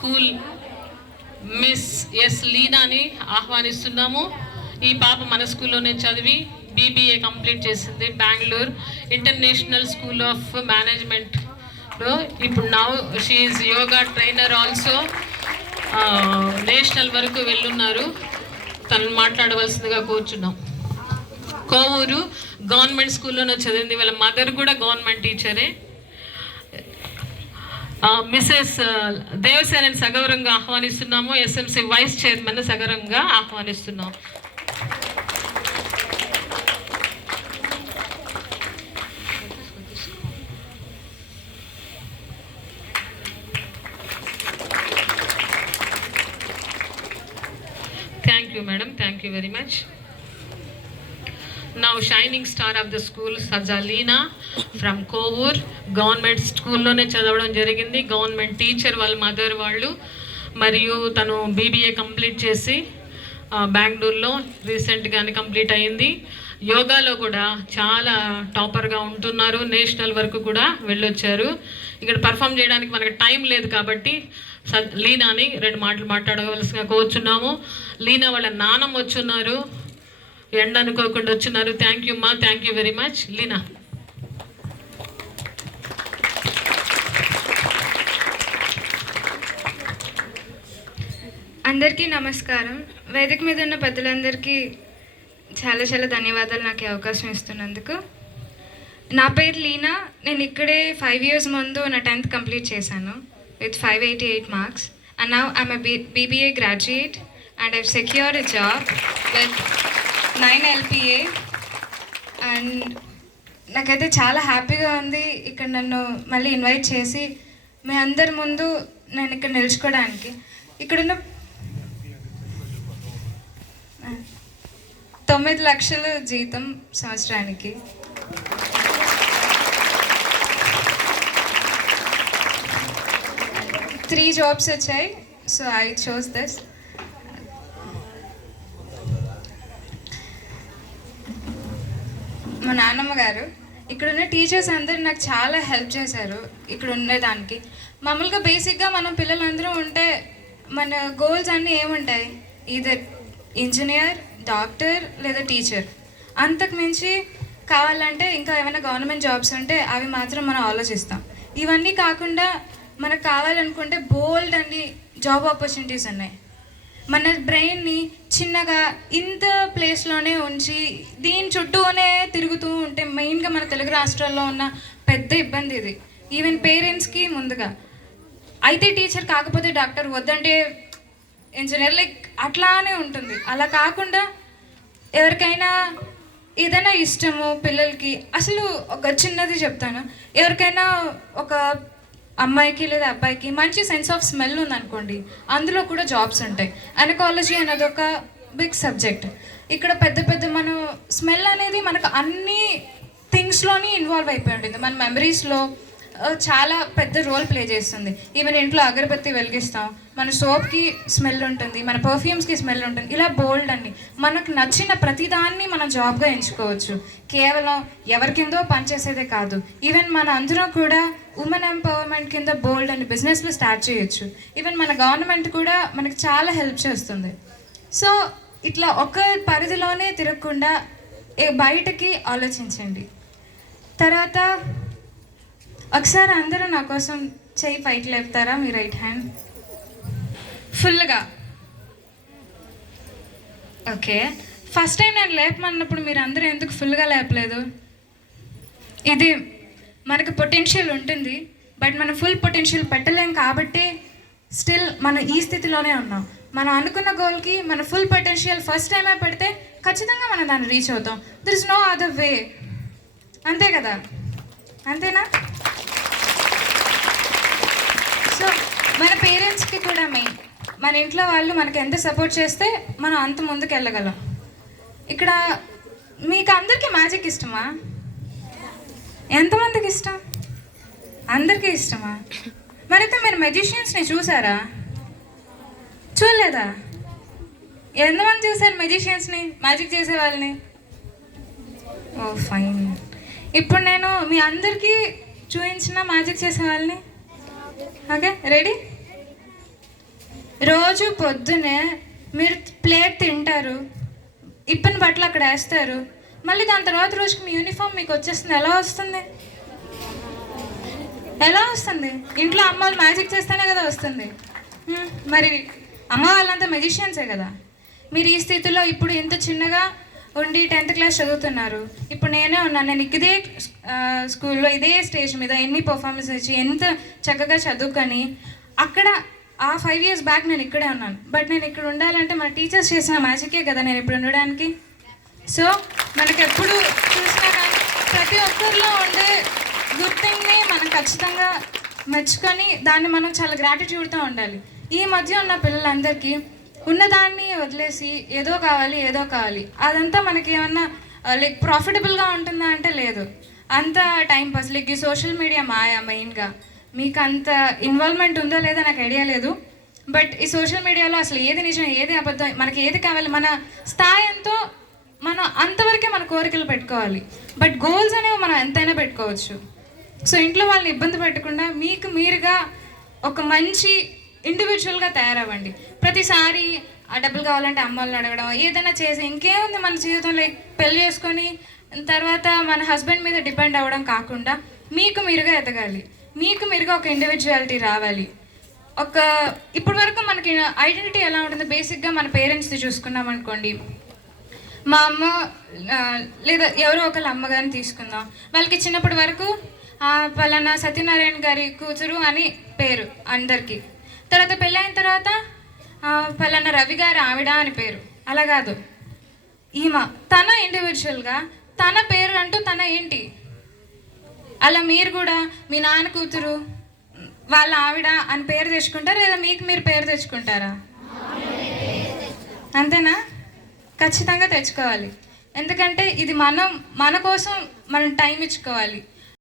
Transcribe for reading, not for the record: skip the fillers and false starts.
School miss yes లీనాని ఆహ్వానిస్తున్నాము. ఈ పాప మన స్కూల్లోనే చదివి బీబీఏ కంప్లీట్ చేసింది బెంగళూరు ఇంటర్నేషనల్ స్కూల్ ఆఫ్ మేనేజ్మెంట్లో. ఇప్పుడు now she is yoga trainer also. National వరకు వెళ్ళున్నారు. తను మాట్లాడవలసిందిగా కూర్చున్నాం. కోవూరు గవర్నమెంట్ స్కూల్లోనే చదివింది. వాళ్ళ మదర్ కూడా గవర్నమెంట్ టీచరే. మిసెస్ దేవసేనని సగౌరవంగా ఆహ్వానిస్తున్నాము. ఎస్ఎంసి వైస్ చైర్మన్ సగౌరవంగా ఆహ్వానిస్తున్నాం. Thank you madam, thank you very much. Now shining star of the school Sajaleena from Kovur government స్కూల్లోనే చదవడం జరిగింది. గవర్నమెంట్ టీచర్ వాళ్ళ మదర్ వాళ్ళు. మరియు తను బీబీఏ కంప్లీట్ చేసి బెంగళూరులో రీసెంట్గానే కంప్లీట్ అయింది. యోగాలో కూడా చాలా టాపర్గా ఉంటున్నారు. నేషనల్ వరకు కూడా వెళ్ళొచ్చారు. ఇక్కడ పర్ఫామ్ చేయడానికి మనకు టైం లేదు కాబట్టి లీనాని 2 మాటలు మాట్లాడవలసిగా కోరుచున్నాము. లీనా వాళ్ళ నాన్నమ్మ వచ్చున్నారు, ఎండ అనుకోకుండా వచ్చినారు. థ్యాంక్ యూ మా, thank you very much. Leena. అందరికీ నమస్కారం. వేదిక మీద ఉన్న పెద్దలందరికీ చాలా చాలా ధన్యవాదాలు నాకు ఈ అవకాశం ఇస్తున్నందుకు. నా పేరు లీనా. నేను ఇక్కడే 5 years ముందు నా 10th కంప్లీట్ చేశాను with 588 marks. And now I'm a BBA graduate and I've secured a job with 9 LPA. And నాకైతే చాలా హ్యాపీగా ఉంది ఇక్కడ నన్ను మళ్ళీ ఇన్వైట్ చేసి మీ అందరి ముందు నేను ఇక్కడ నిలుచుకోవడానికి. ఇక్కడున్న 9 లక్షలు జీతం సంవత్సరానికి. త్రీ జాబ్స్ వచ్చాయి. So I chose this. మా నాన్నమ్మ గారు, ఇక్కడున్న టీచర్స్ అందరూ నాకు చాలా హెల్ప్ చేశారు ఇక్కడ ఉండేదానికి. మామూలుగా బేసిక్గా మనం పిల్లలందరూ ఉంటే మన గోల్స్ అన్నీ ఏముంటాయి? ఈదర్ ఇంజనీర్, డాక్టర్ లేదా టీచర్. అంతకు మించి కావాలంటే ఇంకా ఏమైనా గవర్నమెంట్ జాబ్స్ ఉంటే అవి మాత్రం మనం ఆలోచిస్తాం. ఇవన్నీ కాకుండా మనకు కావాలనుకుంటే బోల్డ్ అన్ని జాబ్ ఆపర్చునిటీస్ ఉన్నాయి. మన బ్రెయిన్ని చిన్నగా ఇంత ప్లేస్లోనే ఉంచి దీని చుట్టూనే తిరుగుతూ ఉంటే మెయిన్గా మన తెలుగు రాష్ట్రాల్లో ఉన్న పెద్ద ఇబ్బంది ఇది. ఈవెన్ పేరెంట్స్కి ముందుగా అయితే టీచర్, కాకపోతే డాక్టర్, వద్దంటే ఇంజనీర్, లైక్ అట్లానే ఉంటుంది. అలా కాకుండా ఎవరికైనా ఏదైనా ఇష్టము పిల్లలకి, అసలు ఒక చిన్నది చెప్తాను, ఎవరికైనా ఒక అమ్మాయికి లేదా అబ్బాయికి మంచి సెన్స్ ఆఫ్ స్మెల్ ఉందనుకోండి, అందులో కూడా జాబ్స్ ఉంటాయి. అనకాలజీ అనేది ఒక బిగ్ సబ్జెక్ట్. ఇక్కడ పెద్ద పెద్ద మనం స్మెల్ అనేది మనకు అన్ని థింగ్స్లోని ఇన్వాల్వ్ అయిపోయి ఉంటుంది. మన మెమరీస్లో చాలా పెద్ద రోల్ ప్లే చేస్తుంది. ఈవెన్ ఇంట్లో అగరబత్తి వెలిగిస్తాం, మన సోప్కి స్మెల్ ఉంటుంది, మన పర్ఫ్యూమ్స్కి స్మెల్ ఉంటుంది. ఇలా బోల్డ్ అండి మనకు నచ్చిన ప్రతిదాన్ని మనం జాబ్గా ఎంచుకోవచ్చు. కేవలం ఎవరి కిందో పనిచేసేదే కాదు, ఈవెన్ మన అందరం కూడా ఉమెన్ ఎంపవర్మెంట్ కింద బోల్డ్ అని బిజినెస్లు స్టార్ట్ చేయొచ్చు. ఈవెన్ మన గవర్నమెంట్ కూడా మనకు చాలా హెల్ప్ చేస్తుంది. సో ఇట్లా ఒక పరిధిలోనే తిరగకుండా బయటకి ఆలోచించండి. తర్వాత ఒకసారి అందరూ నా కోసం చెయ్యి పైకి లేపుతారా? మీ రైట్ హ్యాండ్ ఫుల్గా. ఓకే, ఫస్ట్ టైం నేను లేపమన్నప్పుడు మీరు అందరూ ఎందుకు ఫుల్గా లేపలేదు? ఇది మనకు పొటెన్షియల్ ఉంటుంది, బట్ మనం ఫుల్ పొటెన్షియల్ పెట్టలేం కాబట్టి స్టిల్ మనం ఈ స్థితిలోనే ఉన్నాం. మనం అనుకున్న గోల్కి మన ఫుల్ పొటెన్షియల్ ఫస్ట్ టైమే పెడితే ఖచ్చితంగా మనం దాన్ని రీచ్ అవుతాం. There is no other way. అంతే కదా? అంతేనా? సో మన పేరెంట్స్కి కూడా మెయిన్, మన ఇంట్లో వాళ్ళు మనకి ఎంత సపోర్ట్ చేస్తే మనం అంత ముందుకు వెళ్ళగలం. ఇక్కడ మీకు అందరికీ మ్యాజిక్ ఇష్టమా? ఎంతమందికి ఇష్టం? అందరికీ ఇష్టమా? మరైతే మీరు మెజిషియన్స్ని చూసారా? చూడలేదా? ఎంతమంది చూసారు మెజిషియన్స్ని, మ్యాజిక్ చేసే వాళ్ళని? ఓ ఫైన్. ఇప్పుడు నేను మీ అందరికీ చూపించిన మ్యాజిక్ చేసే వాళ్ళని. Okay, ready? రోజు పొద్దునే మీరు ప్లేట్ తింటారు, ఇప్పని బట్టలు అక్కడ వేస్తారు, మళ్ళీ దాని తర్వాత రోజుకి మీ యూనిఫామ్ మీకు వచ్చేస్తుంది. ఎలా వస్తుంది? ఎలా వస్తుంది? ఇంట్లో అమ్మ వాళ్ళు మ్యాజిక్ చేస్తేనే కదా వస్తుంది. మరి అమ్మ వాళ్ళంతా మెజిషియన్సే కదా. మీరు ఈ స్థితిలో ఇప్పుడు ఇంత చిన్నగా ఉండి 10th క్లాస్ చదువుతున్నారు. ఇప్పుడు నేనే ఉన్నాను. నేను ఇదే స్కూల్లో ఇదే స్టేజ్ మీద ఎన్ని పర్ఫార్మెన్స్ ఇచ్చి ఎంత చక్కగా చదువుకొని అక్కడ ఆ 5 years బ్యాక్ నేను ఇక్కడే ఉన్నాను. బట్ నేను ఇక్కడ ఉండాలంటే మన టీచర్స్ చేసిన మ్యాజికే కదా నేను ఇప్పుడు ఉండడానికి. సో మనకి ఎప్పుడు చూసినా కానీ ప్రతి ఒక్కరిలో ఉండే గుడ్ థింగ్ని మనం ఖచ్చితంగా మెచ్చుకొని దాన్ని మనం చాలా గ్రాటిట్యూడ్తో ఉండాలి. ఈ మధ్య ఉన్న పిల్లలందరికీ ఉన్నదాన్ని వదిలేసి ఏదో కావాలి అదంతా మనకి ఏమన్నా లైక్ ప్రాఫిటబుల్గా ఉంటుందా అంటే లేదు. అంత టైం పాస్ లైక్ ఈ సోషల్ మీడియా మాయా మెయిన్గా. మీకు అంత ఇన్వాల్వ్మెంట్ ఉందో లేదో నాకు ఐడియా లేదు. బట్ ఈ సోషల్ మీడియాలో అసలు ఏది నిజం ఏది అబద్ధం, మనకి ఏది కావాలి, మన స్థాయి ఎంతో మనం అంతవరకే మన కోరికలు పెట్టుకోవాలి. బట్ గోల్స్ అనేవి మనం ఎంతైనా పెట్టుకోవచ్చు. సో ఇంట్లో వాళ్ళని ఇబ్బంది పెట్టకుండా మీకు మీరుగా ఒక మంచి ఇండివిజువల్గా తయారవ్వండి. ప్రతిసారి ఆ డబ్బులు కావాలంటే అమ్మ వాళ్ళని అడగడం ఏదైనా చేసి ఇంకేముంది మన జీవితంలో పెళ్లి చేసుకొని తర్వాత మన హస్బెండ్ మీద డిపెండ్ అవ్వడం కాకుండా మీకు మీరుగా ఎదగాలి. మీకు మీరుగా ఒక ఇండివిజువాలిటీ రావాలి. ఇప్పటి వరకు మనకి ఐడెంటిటీ ఎలా ఉంటుంది? బేసిక్గా మన పేరెంట్స్ని చూసుకున్నాం అనుకోండి, మా అమ్మ లేదా ఎవరో ఒకళ్ళ అమ్మగారిని తీసుకుందాం, వాళ్ళకి చిన్నప్పటి వరకు పలానా సత్యనారాయణ గారి కూతురు అని పేరు అందరికీ. తర్వాత పెళ్ళైన తర్వాత పలానా రవి గారి ఆవిడ అని పేరు. అలా కాదు, ఈమె తన ఇండివిజువల్గా తన పేరు అంటూ తన ఏంటి. అలా మీరు కూడా మీ నాన్న కూతురు వాళ్ళ ఆవిడ అని పేరు తెచ్చుకుంటారా లేదా మీకు మీరు పేరు తెచ్చుకుంటారా? అంతేనా? ఖచ్చితంగా తెచ్చుకోవాలి. ఎందుకంటే ఇది మన కోసం మనం టైం ఇచ్చుకోవాలి.